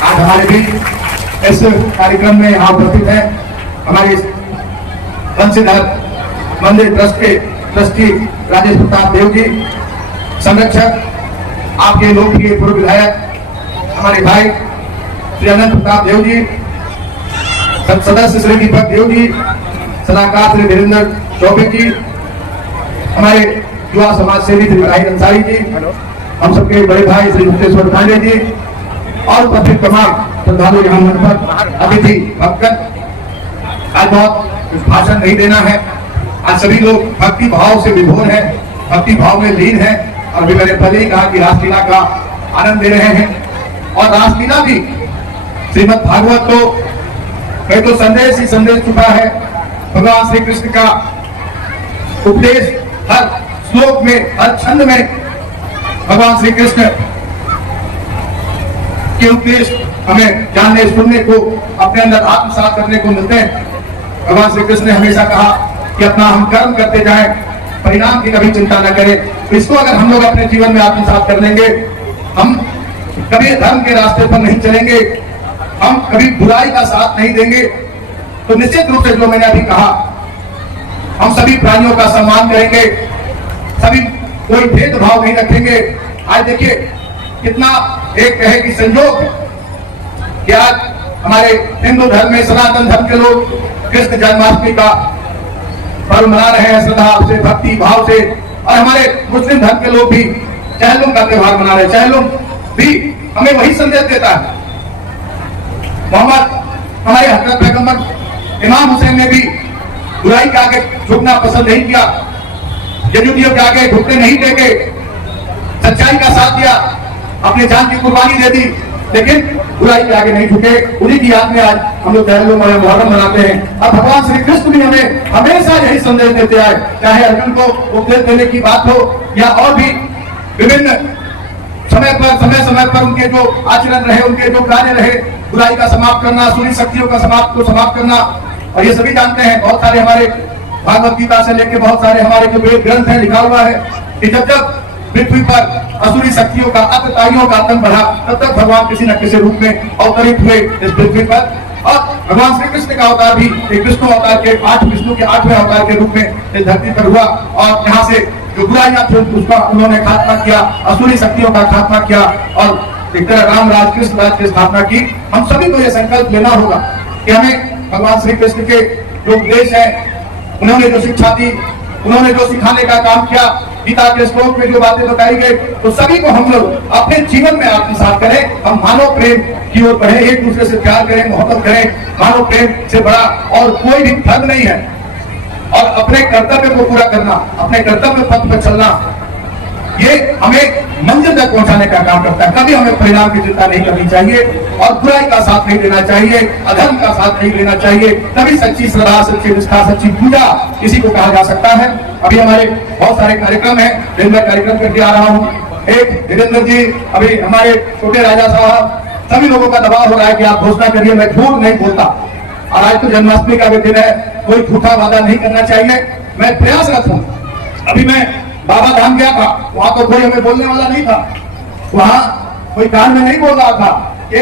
आज हमारे बीच इस कार्यक्रम में यहाँ उपस्थित है हमारे बंसीधर मंदिर ट्रस्ट के ट्रस्टी राजेश प्रताप देव जी, संरक्षक आपके लोकप्रिय पूर्व विधायक हमारे भाई श्री अनंत प्रताप देव जी, सदस्य श्री दीपक देव जी, सलाहकार श्री वीरेंद्र चौबे जी, हमारे युवा समाज सेवी श्री राहिल अंसारी जी, हम सबके बड़े भाई श्री मुक्तेश्वर पांडे जी और उपस्थित तमाम श्रद्धालु यहाँ मंच पर अतिथि भक्तगण। आज बहुत भाषण नहीं देना है, आज सभी लोग भक्ति भाव से विभोर है, भक्ति भाव में लीन है और अभी मैंने पहले ही कहा कि रासलीला का आनंद ले रहे हैं और रासलीला भी श्रीमद् भागवत को कई तो संदेश ही संदेश चुका है। भगवान श्री कृष्ण का उपदेश हर श्लोक में, हर छंद में भगवान श्री कृष्ण के उपदेश हमें जानने सुनने को, अपने अंदर आत्मसात करने को मिलते हैं। भगवान श्री कृष्ण ने हमेशा कहा कि अपना हम कर्म करते जाएं, परिणाम की कभी चिंता न करें। इसको अगर हम लोग अपने जीवन में आत्मसात कर लेंगे, हम कभी धर्म के रास्ते पर नहीं चलेंगे, हम कभी बुराई का साथ नहीं देंगे, तो निश्चित रूप से जो मैंने अभी कहा, हम सभी प्राणियों का सम्मान करेंगे, सभी कोई भेदभाव नहीं रखेंगे। आज देखिए कितना एक कहे कि संयोग कि आज हमारे हिंदू धर्म में, सनातन धर्म के लोग कृष्ण जन्माष्टमी का पर्व मना रहे हैं श्रद्धा से, भक्ति भाव से, और हमारे मुस्लिम धर्म के लोग भी चहलुम का त्योहार मना रहे हैं। चहलुम भी हमें वही संदेश देता है। मोहम्मद हमारे हजरत पैगंबर इमाम हुसैन ने भी बुराई के आगे झुकना पसंद नहीं किया, यहूदियों के आगे झुकने नहीं देके सच्चाई का साथ दिया, अपनी जान की कुर्बानी दे दी, लेकिन बुराई के आगे नहीं झुके। उन्हीं की याद में आज हम लोग चहलुम और मुहर्रम मनाते हैं। अब भगवान श्री कृष्ण भी हमें हमेशा यही संदेश देते आए, चाहे अर्जुन को उपदेश देने की बात हो या और भी विभिन्न समय पर उनके जो आचरण रहे, उनके जो कार्य रहे, बुराई का समाप्त करना, सूरी शक्तियों का समाप्त करना। और ये सभी जानते हैं, बहुत सारे हमारे भागवत गीता से लेकर बहुत सारे हमारे जो वेद ग्रंथ है लिखा हुआ है कि जब जब पृथ्वी पर असुरी शक्तियों का, अत्याचारियों का आतंक बढ़ा, तब तक भगवान किसी न किसी रूप में अवतरित हुए इस पृथ्वी पर। और भगवान श्री कृष्ण का अवतार भी एक विष्णु अवतार के विष्णु के 8वें अवतार के रूप में इस धरती पर हुआ और यहाँ से जो बुराइयां थी उसका उन्होंने खात्मा किया, असुरी शक्तियों का खात्मा किया और एक तरह राम राज, कृष्ण राज की स्थापना की। हम सभी को यह संकल्प लेना होगा कि हमें भगवान श्री कृष्ण के जो उपदेश है, उन्होंने जो शिक्षा दी, उन्होंने जो सिखाने का काम किया, गीता के श्लोक में जो बातें बताई गई, तो सभी को हम लोग अपने जीवन में आत्मसात करें। हम मानव प्रेम की ओर बढ़े, एक दूसरे से प्यार करें, मोहब्बत करें। मानव प्रेम से बड़ा और कोई भी धर्म नहीं है। और अपने कर्तव्य को पूरा करना, अपने कर्तव्य पथ पर चलना, ये हमें मंजिल तक पहुंचाने का काम करता है। कभी हमें परिणाम की चिंता नहीं करनी चाहिए और बुराई का साथ नहीं देना चाहिए, अधर्म का साथ नहीं लेना चाहिए। तभी सच्ची श्रद्धा, सच्ची निष्ठा, सच्ची पूजा इसी को कहा जा सकता है। अभी हमारे बहुत सारे कार्यक्रम है, मैं कार्यक्रम करके आ रहा हूँ। एक वीरेंद्र जी, अभी हमारे छोटे राजा साहब, सभी लोगों का दबाव हो रहा है कि आप घोषणा करिए। मैं झूठ नहीं बोलता और आज तो जन्माष्टमी का भी दिन है, कोई झूठा वादा नहीं करना चाहिए। मैं प्रयासरत हूँ। अभी मैं बाबा धाम गया था, वहां तो कोई हमें बोलने वाला नहीं था, वहां कोई कान में नहीं बोल रहा था कि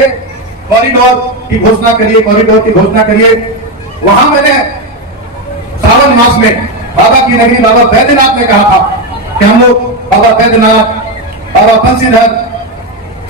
कॉरिडोर की घोषणा करिए, कॉरिडोर की घोषणा करिए। वहां मैंने सावन मास में बाबा की नगरी बाबा बैद्यनाथ ने कहा था कि हम लोग बाबा बैद्यनाथ, बाबा बंसीधर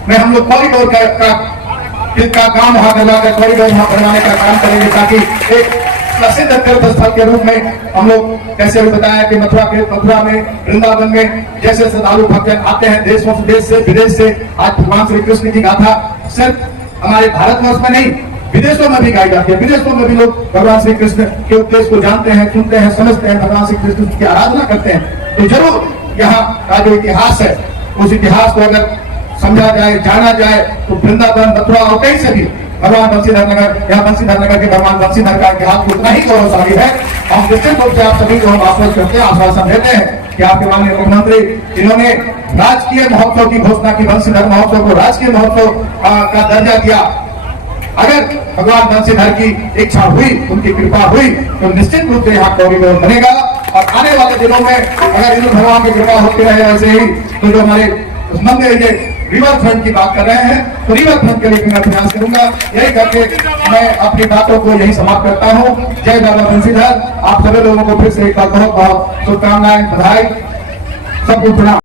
में हम लोग कॉरिडोर का काम वहां करवाकर कॉरिडोर वहां बनवाने का काम करेंगे, ताकि एक प्रसिद्ध तीर्थ स्थल के रूप में हम लोग कैसे बताया कि मथुरा में, वृंदावन में जैसे श्रद्धालु भक्त आते हैं देश से विदेश से। आज भगवान श्री कृष्ण की गाथा सिर्फ हमारे भारतवर्ष में नहीं, विदेशों में भी गाई जाती है। विदेशों में भी लोग भगवान श्री कृष्ण के उपदेश को जानते हैं, सुनते हैं, समझते हैं, भगवान श्री कृष्ण की आराधना करते हैं। तो जरूर यहाँ का जो इतिहास है, उस इतिहास को अगर समझा जाए, जाना जाए, तो वृंदावन, मथुरा और कहीं से भी भगवान बंसीधर नगर, यहाँ बंसीधर नगर के भगवान बंसीधर का इतिहास उतना ही गौरवशाली है। हम निश्चित रूप से आप सभी को हम आश्वस्त करते हैं, आश्वासन देते हैं कि आपके माननीय मुख्यमंत्री जिन्होंने राजकीय महोत्सव की घोषणा की, बंसीधर महोत्सव को राजकीय महोत्सव का दर्जा दिया, अगर भगवान बंसीधर की इच्छा हुई, उनकी कृपा हुई, तो निश्चित रूप से यहाँ कॉरिडोर बनेगा। और आने वाले दिनों में अगर इन भगवान की कृपा होती रहे ऐसे ही, तो जो हमारे मंदिर रिवर फ्रंट की बात कर रहे हैं, तो रिवर फ्रंट के लिए मैं प्रयास करूंगा। यही करके मैं अपनी बातों को यही समाप्त करता हूं। जय बाबा बंसीधर। आप सभी लोगों को फिर से एक बार बहुत बहुत शुभकामनाएं, बधाई, सबको प्रणाम।